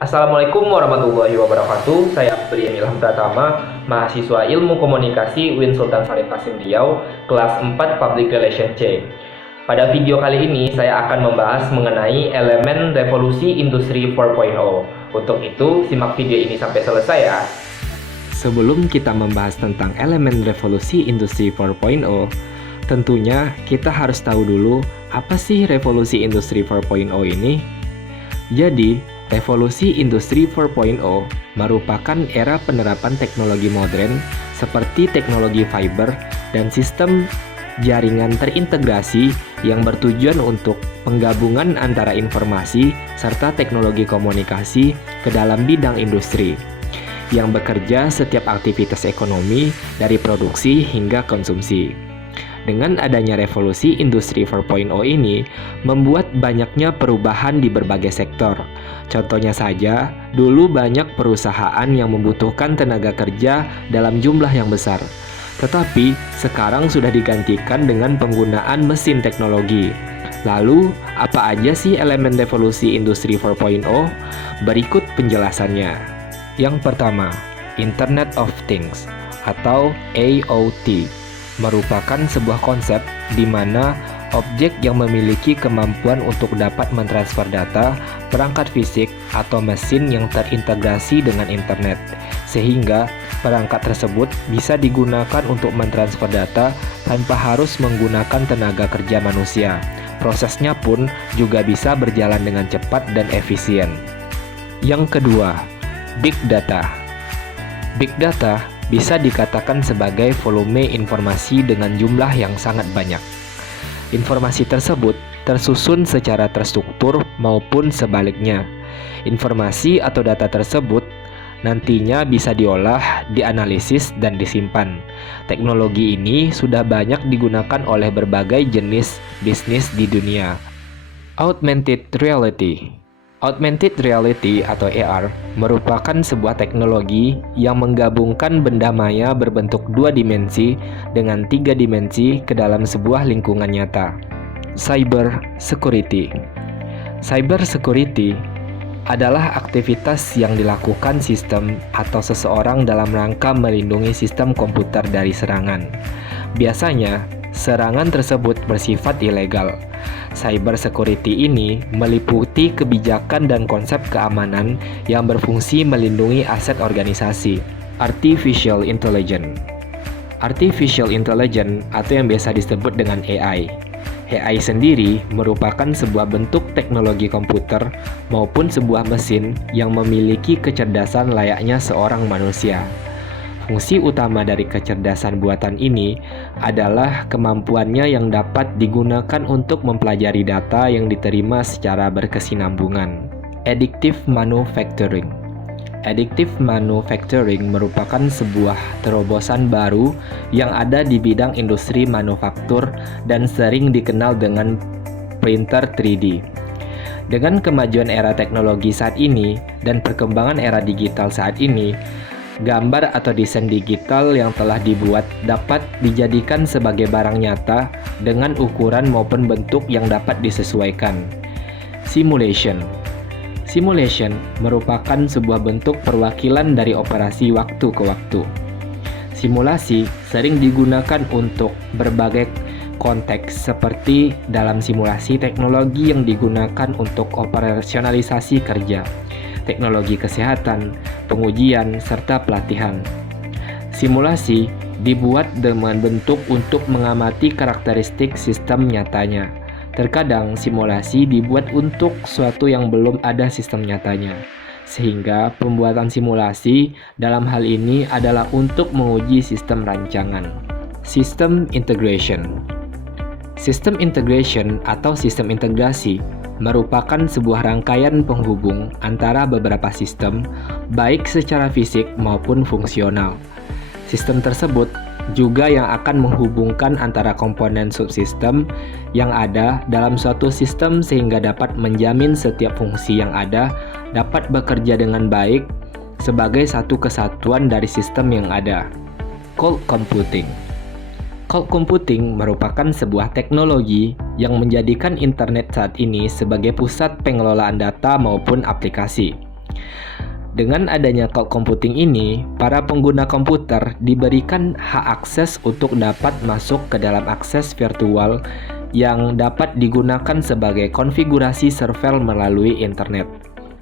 Assalamualaikum warahmatullahi wabarakatuh. Saya Brian Ilham Pratama, mahasiswa Ilmu Komunikasi UIN Sultan Syarif Qasim Riau, kelas 4 Public Relation C. Pada video kali ini saya akan membahas mengenai elemen revolusi industri 4.0. Untuk itu, simak video ini sampai selesai ya. Sebelum kita membahas tentang elemen revolusi industri 4.0, tentunya kita harus tahu dulu apa sih revolusi industri 4.0 ini. Jadi, revolusi industri 4.0 merupakan era penerapan teknologi modern seperti teknologi fiber dan sistem jaringan terintegrasi yang bertujuan untuk penggabungan antara informasi serta teknologi komunikasi ke dalam bidang industri yang bekerja setiap aktivitas ekonomi dari produksi hingga konsumsi. Dengan adanya revolusi industri 4.0 ini, membuat banyaknya perubahan di berbagai sektor. Contohnya saja, dulu banyak perusahaan yang membutuhkan tenaga kerja dalam jumlah yang besar. Tetapi, sekarang sudah digantikan dengan penggunaan mesin teknologi. Lalu, apa aja sih elemen revolusi industri 4.0? Berikut penjelasannya. Yang pertama, Internet of Things atau IoT. Merupakan sebuah konsep di mana objek yang memiliki kemampuan untuk dapat mentransfer data, perangkat fisik, atau mesin yang terintegrasi dengan internet, sehingga perangkat tersebut bisa digunakan untuk mentransfer data tanpa harus menggunakan tenaga kerja manusia. Prosesnya pun juga bisa berjalan dengan cepat dan efisien. Yang kedua, Big Data. Big Data bisa dikatakan sebagai volume informasi dengan jumlah yang sangat banyak. Informasi tersebut tersusun secara terstruktur maupun sebaliknya. Informasi atau data tersebut nantinya bisa diolah, dianalisis, dan disimpan. Teknologi ini sudah banyak digunakan oleh berbagai jenis bisnis di dunia. Augmented Reality. Augmented Reality atau AR merupakan sebuah teknologi yang menggabungkan benda maya berbentuk 2 dimensi dengan 3 dimensi ke dalam sebuah lingkungan nyata. Cyber Security. Cyber Security adalah aktivitas yang dilakukan sistem atau seseorang dalam rangka melindungi sistem komputer dari serangan. Biasanya, serangan tersebut bersifat ilegal. Cyber security ini meliputi kebijakan dan konsep keamanan yang berfungsi melindungi aset organisasi. Artificial Intelligence. Artificial Intelligence atau yang biasa disebut dengan AI. AI sendiri merupakan sebuah bentuk teknologi komputer maupun sebuah mesin yang memiliki kecerdasan layaknya seorang manusia. Fungsi utama dari kecerdasan buatan ini adalah kemampuannya yang dapat digunakan untuk mempelajari data yang diterima secara berkesinambungan. Additive Manufacturing. Additive Manufacturing merupakan sebuah terobosan baru yang ada di bidang industri manufaktur dan sering dikenal dengan printer 3D. Dengan kemajuan era teknologi saat ini dan perkembangan era digital saat ini, gambar atau desain digital yang telah dibuat dapat dijadikan sebagai barang nyata dengan ukuran maupun bentuk yang dapat disesuaikan. Simulation. Simulation merupakan sebuah bentuk perwakilan dari operasi waktu ke waktu. Simulasi sering digunakan untuk berbagai konteks seperti dalam simulasi teknologi yang digunakan untuk operasionalisasi kerja, teknologi kesehatan, pengujian, serta pelatihan. Simulasi dibuat dengan bentuk untuk mengamati karakteristik sistem nyatanya. Terkadang simulasi dibuat untuk suatu yang belum ada sistem nyatanya, sehingga pembuatan simulasi dalam hal ini adalah untuk menguji sistem rancangan. System Integration. Sistem integration atau sistem integrasi merupakan sebuah rangkaian penghubung antara beberapa sistem, baik secara fisik maupun fungsional. Sistem tersebut juga yang akan menghubungkan antara komponen subsistem yang ada dalam suatu sistem sehingga dapat menjamin setiap fungsi yang ada dapat bekerja dengan baik sebagai satu kesatuan dari sistem yang ada. Cloud Computing. Cloud computing merupakan sebuah teknologi yang menjadikan internet saat ini sebagai pusat pengelolaan data maupun aplikasi. Dengan adanya cloud computing ini, para pengguna komputer diberikan hak akses untuk dapat masuk ke dalam akses virtual yang dapat digunakan sebagai konfigurasi server melalui internet.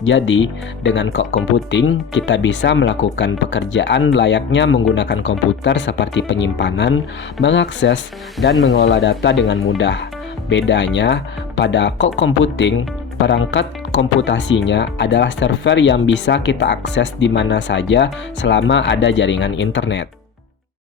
Jadi, dengan cloud computing, kita bisa melakukan pekerjaan layaknya menggunakan komputer seperti penyimpanan, mengakses, dan mengelola data dengan mudah. Bedanya, pada cloud computing, perangkat komputasinya adalah server yang bisa kita akses di mana saja selama ada jaringan internet.